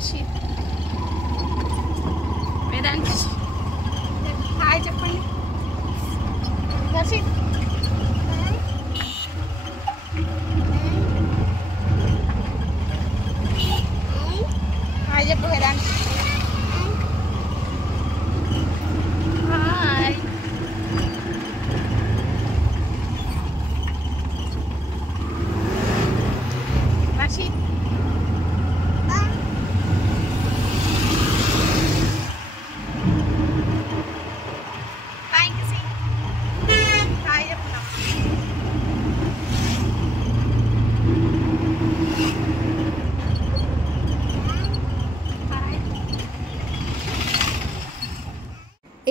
Varshith Vedant hi చెప్పండి Varshith hi చెప్పు Vedant hi Varshith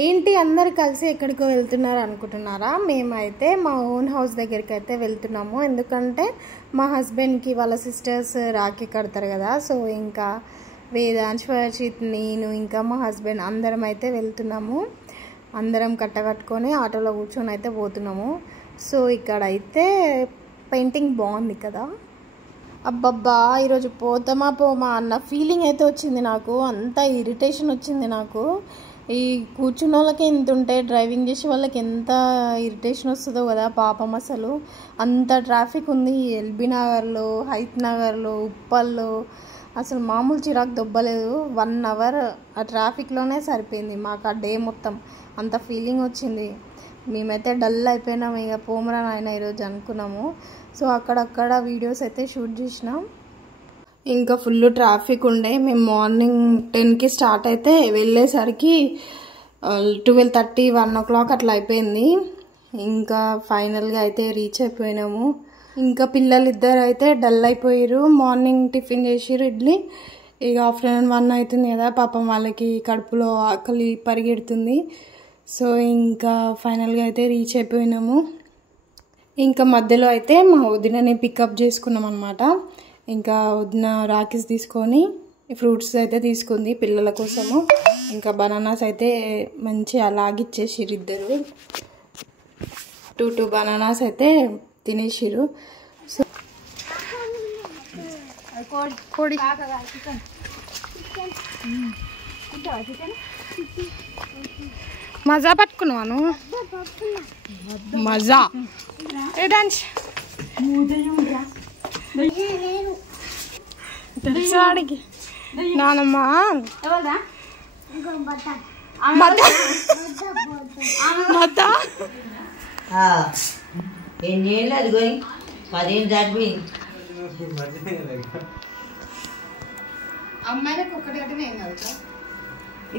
ఏంటి అందరు కలిసి ఎక్కడికో వెళ్తున్నారు అనుకుంటున్నారా? మేమైతే మా ఓన్ హౌస్ దగ్గరికి అయితే వెళ్తున్నాము. ఎందుకంటే మా హస్బెండ్కి వాళ్ళ సిస్టర్స్ రాఖీ కడతారు కదా. సో ఇంకా వేదాంశ్, వర్షిత్, నేను ఇంకా మా హస్బెండ్ అందరం అయితే వెళ్తున్నాము. అందరం కట్టుకొని ఆటోలో కూర్చొని అయితే పోతున్నాము. సో ఇక్కడైతే పెయింటింగ్ బాగుంది కదా. అబ్బబ్బా ఈరోజు పోతామా అన్న ఫీలింగ్ అయితే వచ్చింది నాకు. అంత ఇరిటేషన్ వచ్చింది నాకు. ఈ కూర్చున్న వాళ్ళకి ఎంత ఉంటే డ్రైవింగ్ చేసే వాళ్ళకి ఎంత ఇరిటేషన్ వస్తుందో కదా పాపం. అసలు అంత ట్రాఫిక్ ఉంది ఎల్బీ నగర్లో, హైత్ నగర్లో, ఉప్పల్లో. అసలు మామూలు చిరాకు దొబ్బలేదు. 1 అవర్ ఆ ట్రాఫిక్లోనే సరిపోయింది మాకు ఆ డే మొత్తం. అంత ఫీలింగ్ వచ్చింది. మేమైతే డల్ అయిపోయినాము. ఇక పోమరా నాయన ఈరోజు అనుకున్నాము. సో అక్కడక్కడ వీడియోస్ అయితే షూట్ చేసినాం. ఇంకా ఫుల్ ట్రాఫిక్ ఉండే. మేము మార్నింగ్ 10కి స్టార్ట్ అయితే వెళ్ళేసరికి 12:30, 1 o'clock అట్లా అయిపోయింది. ఇంకా ఫైనల్గా అయితే రీచ్ అయిపోయినాము. ఇంకా పిల్లలు ఇద్దరు అయితే డల్ అయిపోయారు. మార్నింగ్ టిఫిన్ చేసిరు ఇడ్లీ. ఇక ఆఫ్టర్నూన్ 1 అవుతుంది కదా, పాపం వాళ్ళకి కడుపులో ఆకలి పరిగెడుతుంది. సో ఇంకా ఫైనల్గా అయితే రీచ్ అయిపోయినాము. ఇంకా మధ్యలో అయితే మా వదినని పికప్ చేసుకున్నాం అనమాట. ఇంకా వదిన రాఖీస్ తీసుకొని ఫ్రూట్స్ అయితే తీసుకుంది పిల్లల కోసము. ఇంకా బనానాస్ అయితే మంచి అలాగిచ్చేసిరు ఇద్దరు. 2 బనానాస్ అయితే తినేసిరు. సో మజా పట్టుకున్నాను. మజా ఏదాంచ్ తెలుసాడికి నానమ్మ ఎన్నేళ్ళు అది పోయి 10 దాటిపోయింది. అమ్మాయిలకు ఒకటి కట్టిన ఏం కాదు,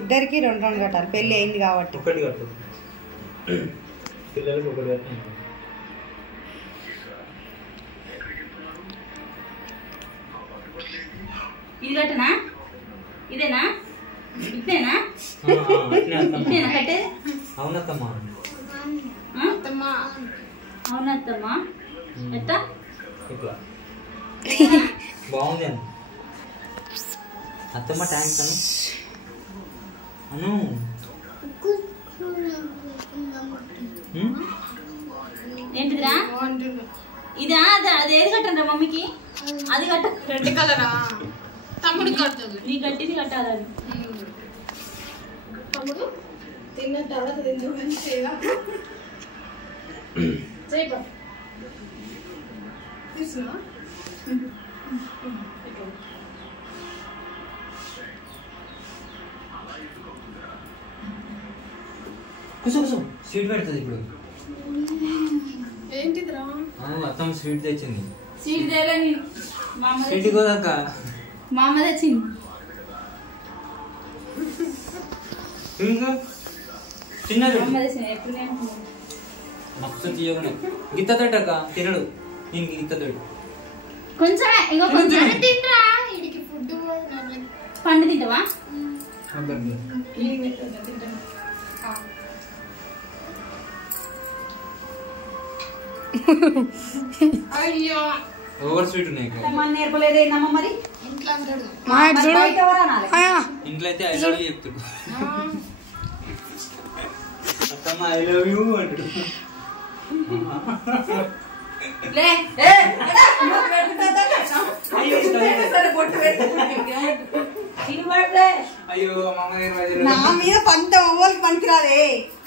ఇద్దరికి 2 కట్టాలి. పెళ్ళి అయింది కాబట్టి ఒకటి కట్టదు, పిల్లలకి ఒకటి కట్టాలి. ఇది కట్టనా? ఇదేనా? ఇదేనా? కట్టే అవునత్తమ్మా, అవునత్తమ్మా. ఎట్టా ఇట్లా బాగుంది అని అత్తమ్మ. థ్యాంక్స్ అను. ఏంటిదిరా? ఇదా? అది ఏది కట్టండి మమ్మీకి? అది కట్ట. రెడ్ కలరా? తమ్ముడికి కడుతుంది. నీ కట్టింది కట్టాలి. అది తమ్ముడు తిన్న తర్వాత తిందు మంచిగా తీసుకున్నా. కూర్చో స్వీట్ పెడుతుంది ఇప్పుడు. ఏంటిదిరా? అత్తమ్మ స్వీట్ తెచ్చింది. స్వీట్ తేలే నేను. స్వీట్ కోదాక మా అమ్మ తెచ్చింది. చిన్నది అమ్మ తెచ్చింది. ఎప్పుడు నేను మస్తు తీయగానే గిత్త తోటక తినడు. నేను గిత్త తోడు కొంచెమే, ఇంకో కొంచెం తింటా. వీడికి ఫుడ్ పండు తింటావా? అయ్యో ఓవర్ స్వీట్ ఉన్నాయి. నేర్పలేదేందమ్మ మరి? ఇంట్లో అంటాడు. ఇంట్లో అయితే ఐ లవ్ యూ చెప్తాడు. అత్తమ్మ ఐ లవ్ యూ అంటాడు. అయ్యో మామ నా మీద పంట అవ్వాలకి పనికిరాదే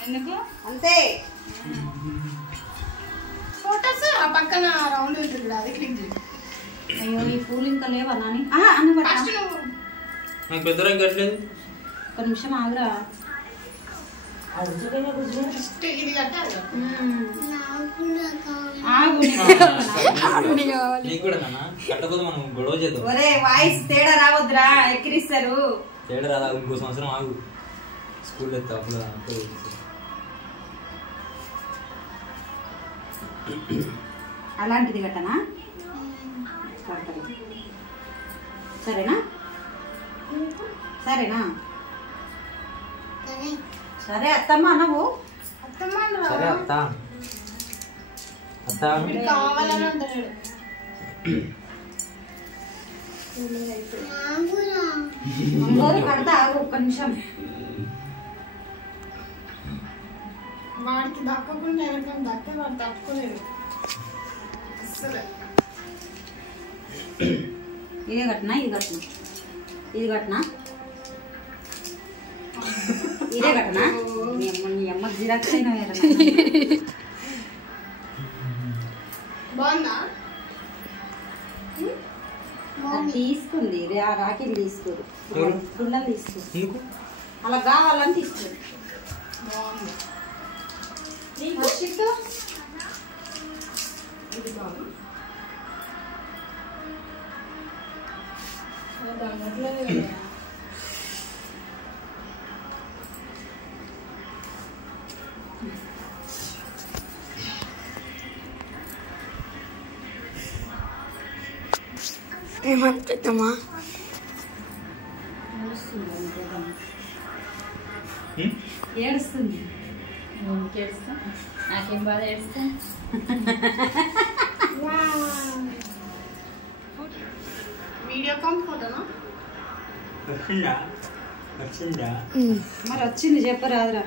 ఎందుకు అంతే. ఫోటోస్ ఆ పక్కన రౌండ్ ఉంటుంది అది క్లిక్ చేయి. అయ్యో ఈ పూలు ఇంకా లేవా నాని అన్న ఫస్ట్ నువ్వు నాకు పెద్దరా కట్టలేదు. ఒక నిమిషం ఆగురా ఫస్ట్ ఇది కట్టాలి కదా. ఆగు నీకు కూడా నాన్న కట్టకపోతే మనం గొడవ చేద్దాం. ఒరే వాయిస్ తేడా రావద్దురా, ఎక్కిరిస్తారు. తేడా రాదా, ఇంకో సంవత్సరం ఆగు. స్కూల్లో ఎత్తా అప్పుడు అలాంటిది కట్టనా సరేనా సరేనా సరే అత్తమ్మ నువ్వు సరే అత్త అత్త కావాలని అంటాడు. కడతా ఆగు ఒక్క నిమిషం వాడికి దక్కకుండా ఎవరికైనా దక్కే వాడు తట్టుకోలేడు అసలు. ఇదే కట్టినా ఇది కట్టినా ఇది కట్టినా ఇదే కట్టినా మీ అమ్మ జిరాక్స్ అయినా బాగుందా? తీసుకుంది రాఖీలు తీసుకోరు దుళ్ళలు తీసుకోరు ఎందుకు అలా కావాలని తీసుకోరు బాగుంది. చిట్టు ఇది బాగుంది. ఏమనిపిద్దామా? ఏడుస్తుంది ఏడుస్తా నాకేం బాధ ఏడుస్తా వీడియో కాల్ ఫోటోనా? వచ్చిందా వచ్చిందా మరి వచ్చింది చెప్పరాదురా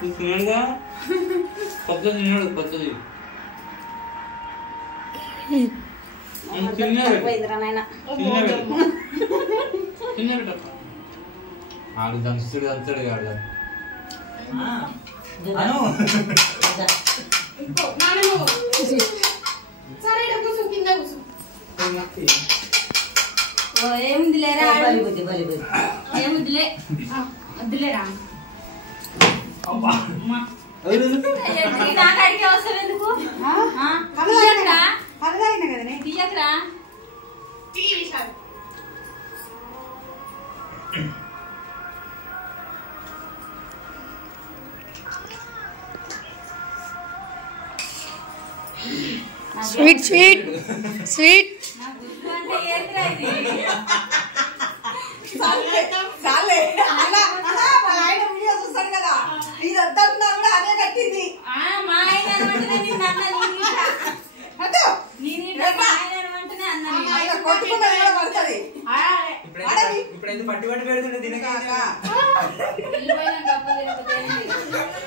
తిన్నాడుగా పద్ధతి తిన్నాడు పద్ధతి తక్కువైందిరా నాయన ఆడు దంచుడు దంచుడు కాదు అను ఇంకో నాన్న నువ్వు. సరే ఈడ కూర్చో, కింద కూర్చో. ఏముంది లేరా ఏముందిలే వద్దులేరా నాకు అడిగే అవసరం ఎందుకు పరదాగిన కదనే. తీయకరా TV sir sweet sweet sweet. అంటే ఏంట్రా ఇది చాలే అలా వాళ్ళ ఆయన వీడియో చూస్తాడు కదా, ఇది వద్దన్నా కూడా అదే కట్టింది. మా ఆయన అనమంటేనే నిన్ను అన్నా అంటే మా ఆయన అనమంటేనే అన్నా ఆయన కొట్టుకున్నది కూడా పడుతుంది. ఇప్పుడైతే పట్టి పట్టి పెడుతుండే తినక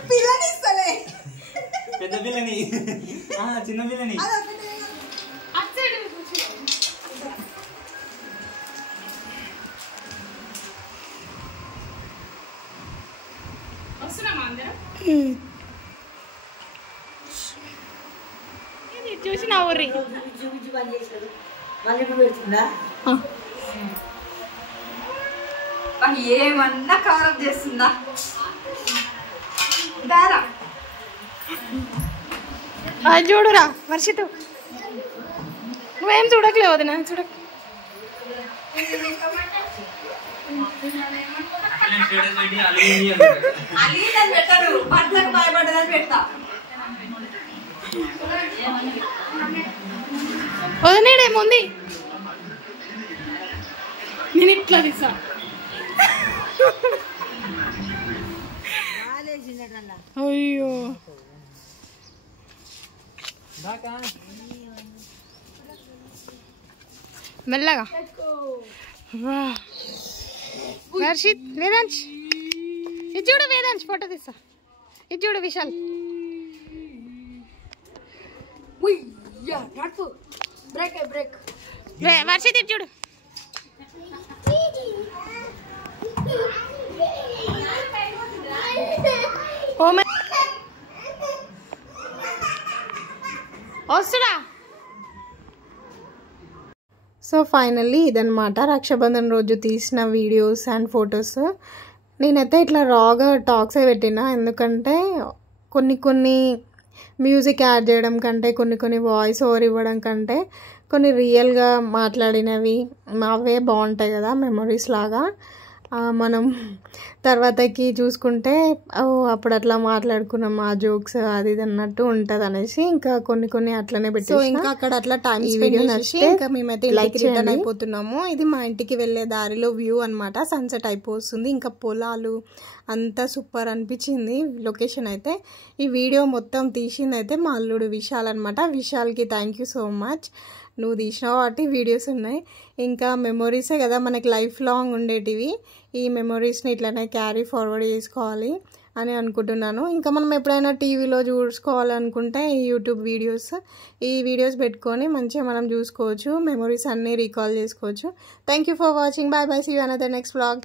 పిల్లని ఇస్తలే, పెద్ద పిల్లని చిన్న పిల్లని వస్తున్నామా అందరం? చూసి నా ఊరి ఏమన్నా కవరప్ చేస్తుందా దారా. అది చూడురా వర్షితు, నువ్వేం చూడట్లేవు వదినా చూడక. అలీదని పెట్టరు, భర్తకు భయపడ్డదని పెడతా. వదినేడేముంది, నేను ఇట్లా తీసా. అయ్యో మెల్లగా. వర్షిత్ వేదాంశ్ ఇది చూడు, వేదాంశ్ ఫోటో తీస్తా. ఇది చూడు విశాల్. వర్షిత్ ఇది చూడు. వస్తుడా. సో ఫైనల్లీ ఇదనమాట రక్షాబంధన్ రోజు తీసిన వీడియోస్ అండ్ ఫొటోస్. నేనైతే ఇట్లా రాగా టాక్సే పెట్టినా, ఎందుకంటే కొన్ని మ్యూజిక్ యాడ్ చేయడం కంటే, కొన్ని వాయిస్ ఓవర్ ఇవ్వడం కంటే కొన్ని రియల్గా మాట్లాడినవి అవే బాగుంటాయి కదా మెమొరీస్ లాగా. మనం తర్వాతకి చూసుకుంటే అప్పుడు అట్లా మాట్లాడుకున్నాం ఆ జోక్స్ అది ఇది అన్నట్టు ఉంటుంది అనేసి ఇంకా కొన్ని అట్లనే పెట్టి, సో ఇంకా అక్కడ అట్లా టైం వీడియో నచ్చి ఇంకా మేమైతే ఇంటికి రిటర్న్ అయిపోతున్నాము. ఇది మా ఇంటికి వెళ్ళే దారిలో వ్యూ అనమాట. సన్సెట్ అయిపోతుంది, ఇంకా పొలాలు అంతా సూపర్ అనిపించింది లొకేషన్ అయితే. ఈ వీడియో మొత్తం తీసింది అయితే మా అల్లుడు విశాల్ అనమాట. విశాల్కి థ్యాంక్ యూ సో మచ్. నువ్వు తీసినావు వాటి వీడియోస్ ఉన్నాయి, ఇంకా మెమొరీసే కదా మనకి లైఫ్ లాంగ్ ఉండేటివి. ఈ మెమొరీస్ని ఇట్లనే క్యారీ ఫార్వర్డ్ చేసుకోవాలి అని అనుకుంటున్నాను. ఇంకా మనం ఎప్పుడైనా టీవీలో చూసుకోవాలనుకుంటే ఈ యూట్యూబ్ ఈ వీడియోస్ పెట్టుకొని మంచిగా మనం చూసుకోవచ్చు, మెమొరీస్ అన్నీ రీకాల్ చేసుకోవచ్చు. Thank you for watching. Bye bye. See you another next vlog.